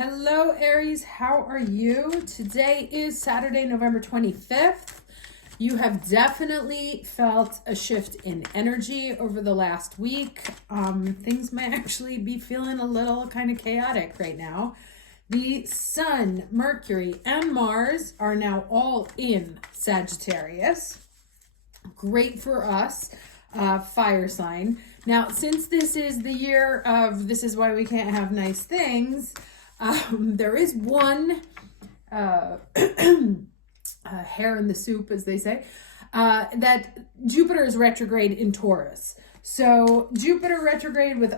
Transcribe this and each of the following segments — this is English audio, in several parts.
Hello, Aries. How are you? Today is Saturday, November 25th. You have definitely felt a shift in energy over the last week. Things might actually be feeling a little kind of chaotic right now. The Sun, Mercury, and Mars are now all in Sagittarius. Great for us, fire sign. Now, since this is the year of this is why we can't have nice things, there is one hair in the soup, as they say, that Jupiter is retrograde in Taurus. So Jupiter retrograde with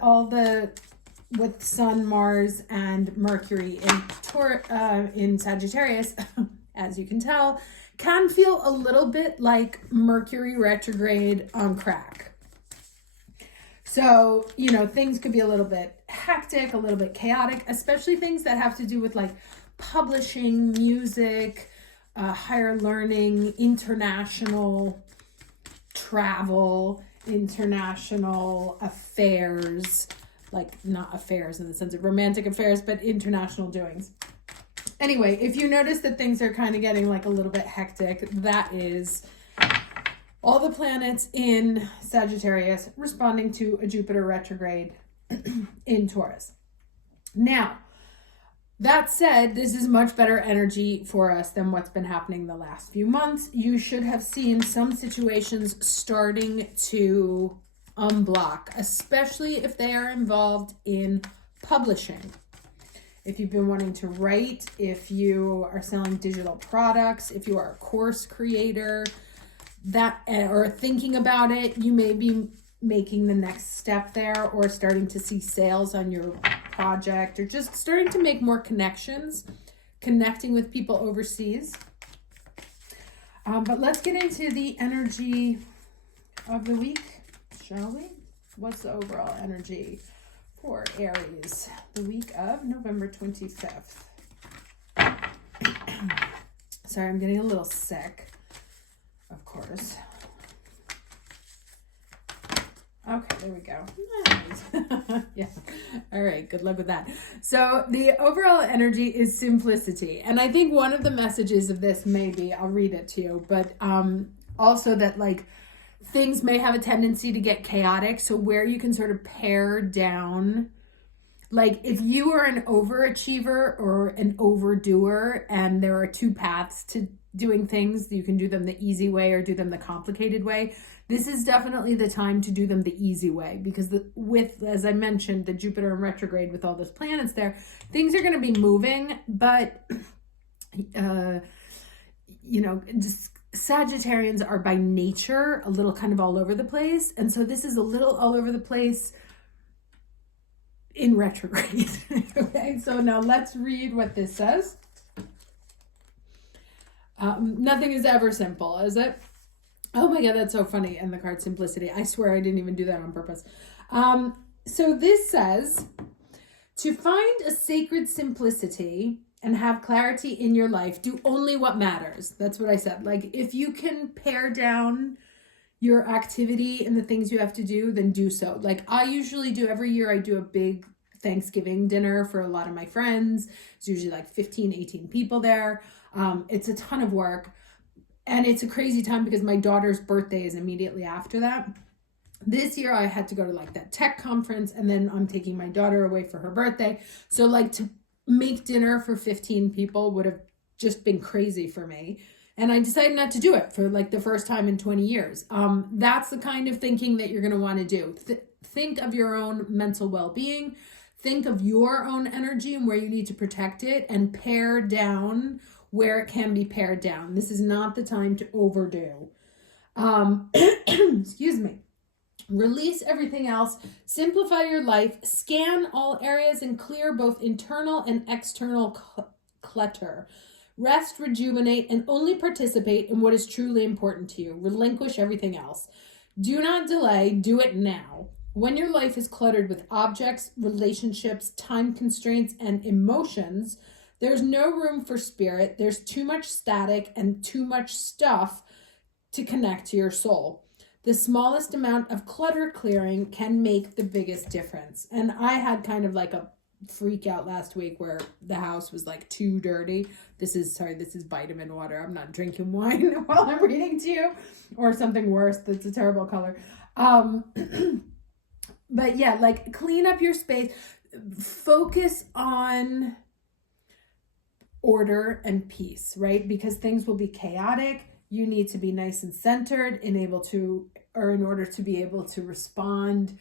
Sun, Mars, and Mercury in Sagittarius, as you can tell, can feel a little bit like Mercury retrograde on crack. So, things could be a little bit hectic, a little bit chaotic, especially things that have to do with like publishing, music, higher learning, international travel, international affairs, like not affairs in the sense of romantic affairs, but international doings. Anyway, if you notice that things are kind of getting like a little bit hectic, that is all the planets in Sagittarius responding to a Jupiter retrograde in Taurus. Now, that said, this is much better energy for us than what's been happening the last few months. You should have seen some situations starting to unblock, especially if they are involved in publishing. If you've been wanting to write, if you are selling digital products, if you are a course creator, or thinking about it, you may be making the next step there, or starting to see sales on your project, or just starting to make more connections, connecting with people overseas. But let's get into the energy of the week, shall we? What's the overall energy for Aries the week of November 25th? Sorry, I'm getting a little sick. Of course. Okay, there we go. Nice. Yeah. All right, good luck with that. So the overall energy is simplicity. And I think one of the messages of this maybe, I'll read it to you, but also that like things may have a tendency to get chaotic. So where you can sort of pare down, like if you are an overachiever or an overdoer and there are two paths to doing things, you can do them the easy way or do them the complicated way. This is definitely the time to do them the easy way, because as I mentioned, the Jupiter in retrograde with all those planets there, things are going to be moving, but Sagittarians are by nature a little kind of all over the place, and so this is a little all over the place in retrograde. Okay, so now let's read what this says. Nothing is ever simple, is it? Oh my God, that's so funny. And the card simplicity. I swear I didn't even do that on purpose. So this says, to find a sacred simplicity and have clarity in your life, do only what matters. That's what I said. Like if you can pare down your activity and the things you have to do, then do so. Like I usually do every year, I do a big Thanksgiving dinner for a lot of my friends. It's usually like 15, 18 people there. It's a ton of work, and it's a crazy time because my daughter's birthday is immediately after that. This year I had to go to like that tech conference, and then I'm taking my daughter away for her birthday. So like to make dinner for 15 people would have just been crazy for me. And I decided not to do it for like the first time in 20 years. That's the kind of thinking that you're going to want to do. Think of your own mental well-being. Think of your own energy and where you need to protect it, and pare down where it can be pared down. This is not the time to overdo. Excuse me. Release everything else. Simplify your life. Scan all areas and clear both internal and external clutter. Rest, rejuvenate, and only participate in what is truly important to you. Relinquish everything else. Do not delay. Do it now. When your life is cluttered with objects, relationships, time constraints, and emotions, there's no room for spirit. There's too much static and too much stuff to connect to your soul. The smallest amount of clutter clearing can make the biggest difference. And I had kind of like a freak out last week where the house was like too dirty. This is vitamin water. I'm not drinking wine while I'm reading to you, or something worse that's a terrible color. But yeah, like clean up your space, focus on order and peace, right? Because things will be chaotic. You need to be nice and centered in order to be able to respond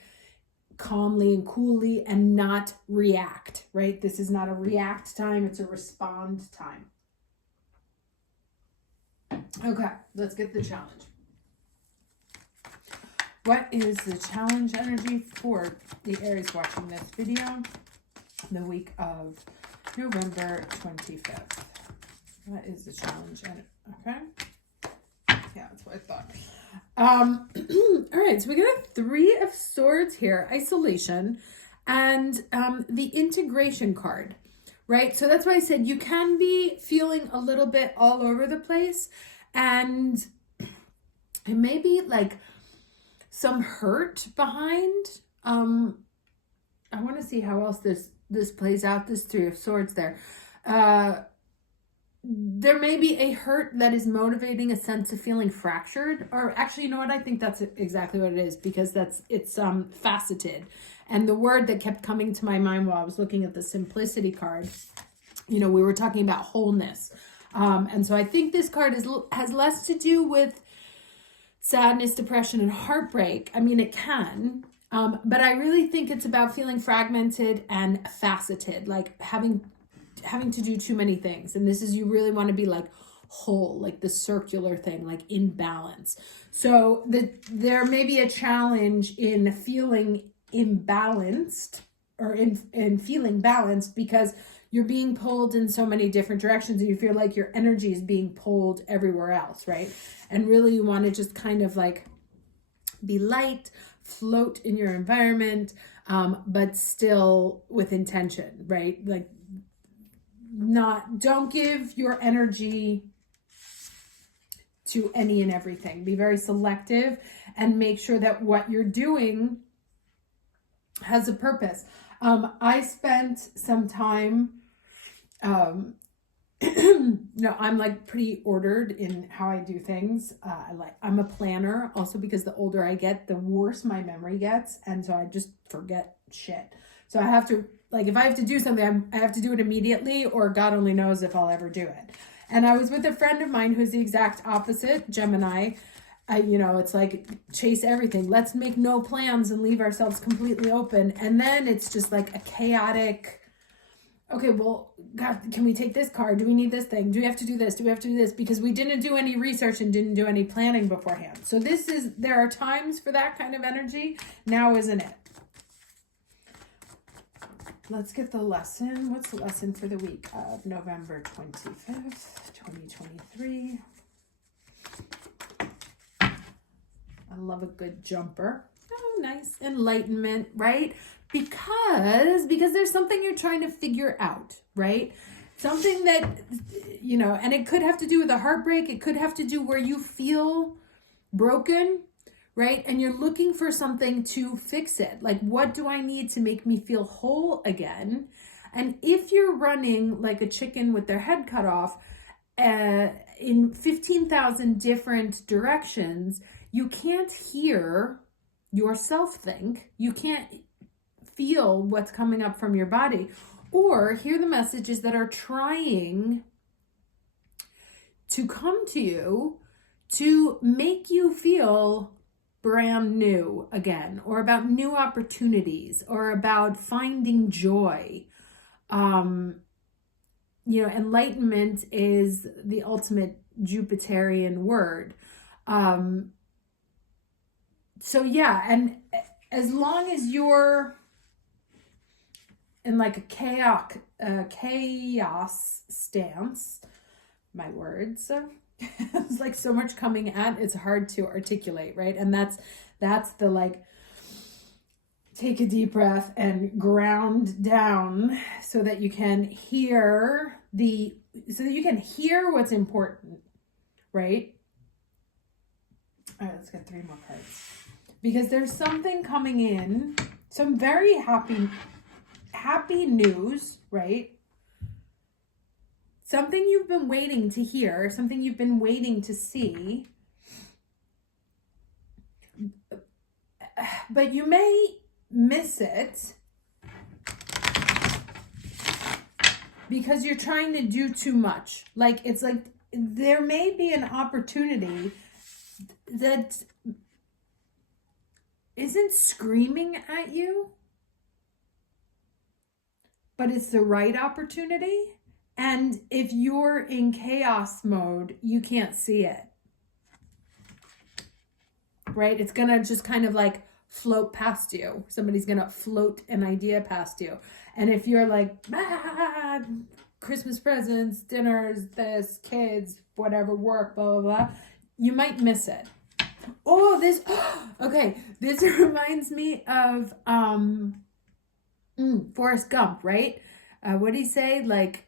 calmly and coolly and not react, right? This is not a react time, it's a respond time. Okay, let's get the challenge. What is the challenge energy for the Aries watching this video the week of November 25th? What is the challenge? Okay. Yeah, that's what I thought. All right, so we got a 3 of Swords here, isolation, and the integration card, right? So that's why I said you can be feeling a little bit all over the place, and it may be like some hurt behind. I want to see how else this plays out, this 3 of Swords there. There may be a hurt that is motivating a sense of feeling fractured, or actually, you know what? I think that's exactly what it is, because it's faceted. And the word that kept coming to my mind while I was looking at the simplicity card, we were talking about wholeness. And so I think this card has less to do with sadness, depression, and heartbreak. I mean, it can, but I really think it's about feeling fragmented and faceted, like having to do too many things. And this is, you really want to be like whole, like the circular thing, like in balance. So there may be a challenge in feeling imbalanced, or in feeling balanced, because you're being pulled in so many different directions and you feel like your energy is being pulled everywhere else, right? And really you want to just kind of like be light, float in your environment, but still with intention, right? Like, don't give your energy to any and everything. Be very selective and make sure that what you're doing has a purpose. I spent some time, I'm like pretty ordered in how I do things. I'm a planner also, because the older I get, the worse my memory gets. And so I just forget shit. So I have to, like, if I have to do something, I have to do it immediately, or God only knows if I'll ever do it. And I was with a friend of mine who's the exact opposite, Gemini. It's like chase everything. Let's make no plans and leave ourselves completely open. And then it's just like a chaotic, okay, well, God, can we take this card? Do we need this thing? Do we have to do this? Do we have to do this? Because we didn't do any research and didn't do any planning beforehand. So there are times for that kind of energy. Now isn't it? Let's get the lesson. What's the lesson for the week of November 25th, 2023? I love a good jumper. Oh, nice. Enlightenment, right? Because there's something you're trying to figure out, right? Something that, and it could have to do with a heartbreak. It could have to do where you feel broken, right? And you're looking for something to fix it. Like, what do I need to make me feel whole again? And if you're running like a chicken with their head cut off in 15,000 different directions, you can't hear yourself think. You can't feel what's coming up from your body, or hear the messages that are trying to come to you to make you feel brand new again, or about new opportunities, or about finding joy. Enlightenment is the ultimate Jupiterian word. So yeah, and as long as you're in like a chaos stance, my words, it's like so much coming at, it's hard to articulate, right? And that's the like, take a deep breath and ground down so that you can hear what's important, right? All right, let's get 3 more cards, because there's something coming in, some very happy happy news, right? Something you've been waiting to hear, something you've been waiting to see. But you may miss it because you're trying to do too much. Like, it's like there may be an opportunity that isn't screaming at you, but it's the right opportunity. And if you're in chaos mode, you can't see it. Right? It's going to just kind of like float past you. Somebody's going to float an idea past you. And if you're like, Christmas presents, dinners, this, kids, whatever, work, blah, blah, blah, you might miss it. Oh, this, okay. This reminds me of Forrest Gump, right? What did he say? Like,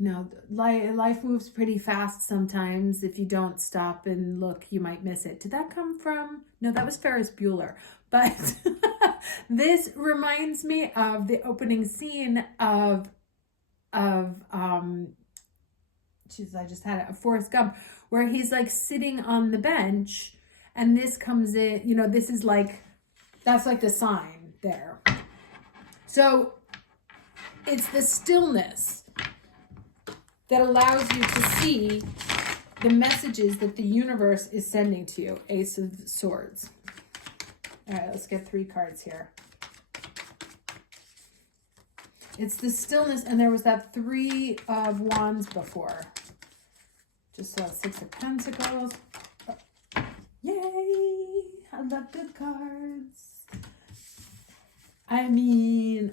no, life moves pretty fast sometimes. If you don't stop and look, you might miss it. Did that come from? No, that was Ferris Bueller. But this reminds me of the opening scene of I just had it, Forrest Gump, where he's like sitting on the bench, and this comes in. You know, this is like, that's like the sign there. So it's the stillness that allows you to see the messages that the universe is sending to you. Ace of Swords. All right, let's get 3 cards here. It's the stillness, and there was that 3 of Wands before. Just saw 6 of Pentacles. Oh. Yay! I love good cards. I mean,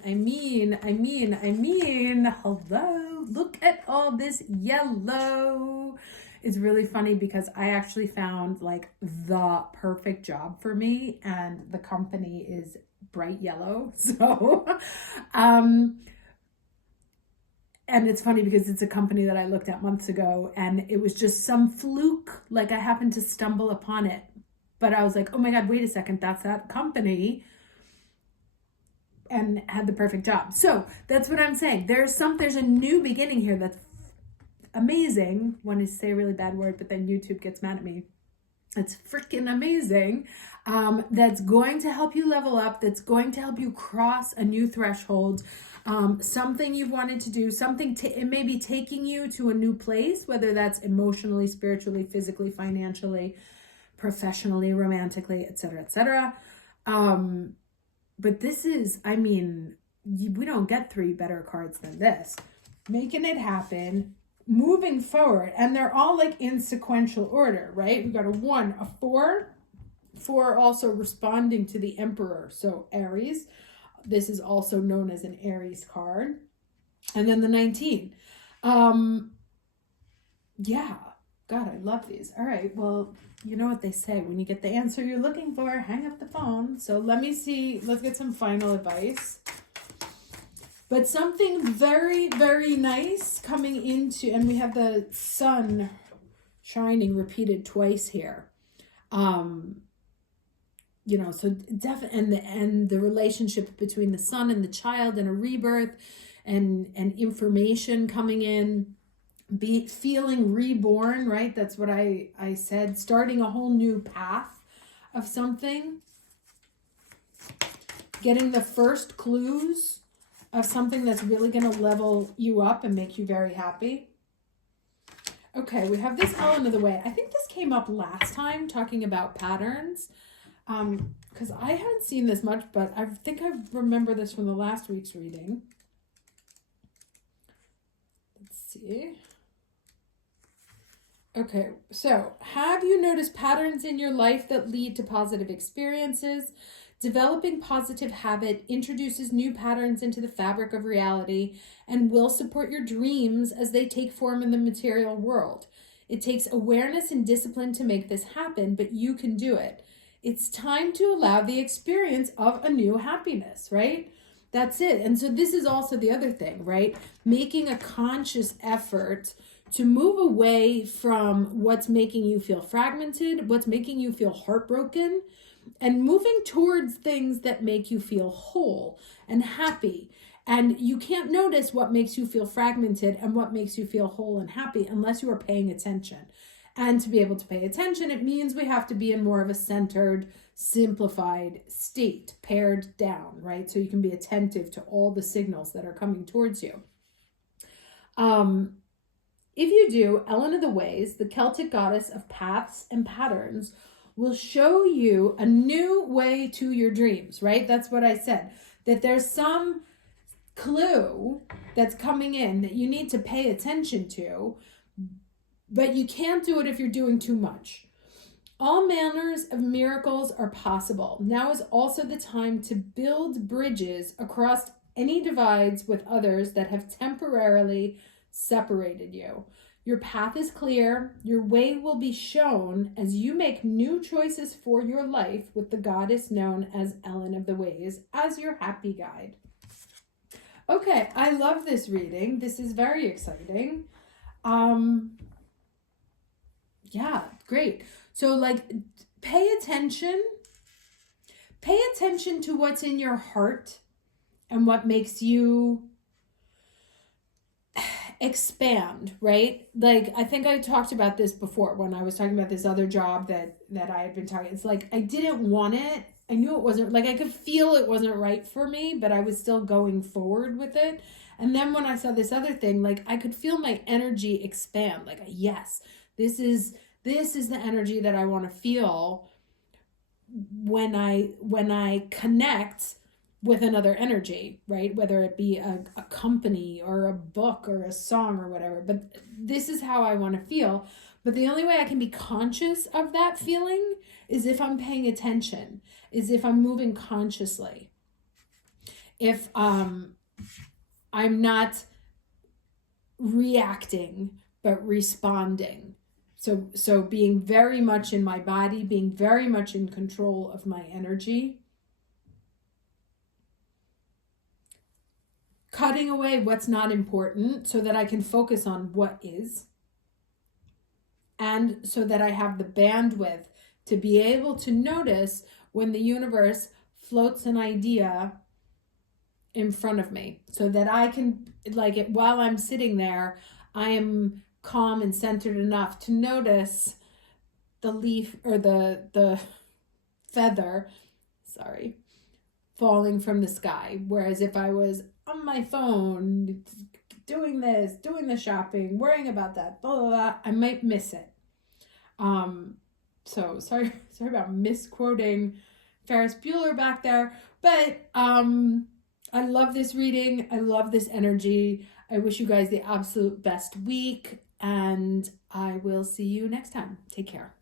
hello, look at all this yellow. It's really funny because I actually found like the perfect job for me, and the company is bright yellow. So, and it's funny because it's a company that I looked at months ago, and it was just some fluke, like I happened to stumble upon it. But I was like, oh my God, wait a second, that's that company. And had the perfect job. So that's what I'm saying. There's a new beginning here that's amazing. I want to say a really bad word, but then YouTube gets mad at me. It's freaking amazing. That's going to help you level up. That's going to help you cross a new threshold. Something you've wanted to do, it may be taking you to a new place, whether that's emotionally, spiritually, physically, financially, professionally, romantically, etc., etc. But this is, I mean, we don't get 3 better cards than this. Making it happen, moving forward, and they're all like in sequential order, right? We got a 1, a 4 also responding to the Emperor. So Aries, this is also known as an Aries card. And then the 19. Yeah, God, I love these. All right, well, you know what they say, when you get the answer you're looking for, hang up the phone. So let's get some final advice. But something very, very nice coming into, and we have the sun shining repeated twice here. So definitely, and the relationship between the sun and the child, and a rebirth, and information coming in. Feeling reborn, right? That's what I said. Starting a whole new path of something. Getting the first clues of something that's really going to level you up and make you very happy. Okay, we have this element of the way. I think this came up last time talking about patterns. Because I haven't seen this much, but I think I remember this from the last week's reading. Let's see. Okay, so have you noticed patterns in your life that lead to positive experiences? Developing positive habit introduces new patterns into the fabric of reality and will support your dreams as they take form in the material world. It takes awareness and discipline to make this happen, but you can do it. It's time to allow the experience of a new happiness, right? That's it. And so this is also the other thing, right? Making a conscious effort to move away from what's making you feel fragmented, what's making you feel heartbroken, and moving towards things that make you feel whole and happy. And you can't notice what makes you feel fragmented and what makes you feel whole and happy unless you are paying attention. And to be able to pay attention, it means we have to be in more of a centered, simplified state, pared down, right? So you can be attentive to all the signals that are coming towards you. If you do, Ellen of the Ways, the Celtic goddess of paths and patterns, will show you a new way to your dreams, right? That's what I said, that there's some clue that's coming in that you need to pay attention to, but you can't do it if you're doing too much. All manners of miracles are possible. Now is also the time to build bridges across any divides with others that have temporarily separated you. Your path is clear. Your way will be shown as you make new choices for your life with the goddess known as Ellen of the Ways as your happy guide. Okay, I love this reading. This is very exciting. Yeah, great. So pay attention to what's in your heart and what makes you expand, right? I think I talked about this before when I was talking about this other job that I had been talking. It's I didn't want it. I knew it wasn't, I could feel it wasn't right for me, but I was still going forward with it. And then when I saw this other thing, I could feel my energy expand. Yes, this is the energy that I want to feel when I connect with another energy, right? Whether it be a company or a book or a song or whatever, but this is how I want to feel. But the only way I can be conscious of that feeling is if I'm paying attention, is if I'm moving consciously. If I'm not reacting, but responding. So being very much in my body, being very much in control of my energy. Cutting away what's not important so that I can focus on what is. And so that I have the bandwidth to be able to notice when the universe floats an idea in front of me. So that I can, while I'm sitting there, I am calm and centered enough to notice the leaf or the feather, falling from the sky. Whereas if I was on my phone, doing the shopping, worrying about that, blah, blah, blah, I might miss it. So sorry about misquoting Ferris Bueller back there, but I love this reading. I love this energy. I wish you guys the absolute best week, and I will see you next time. Take care.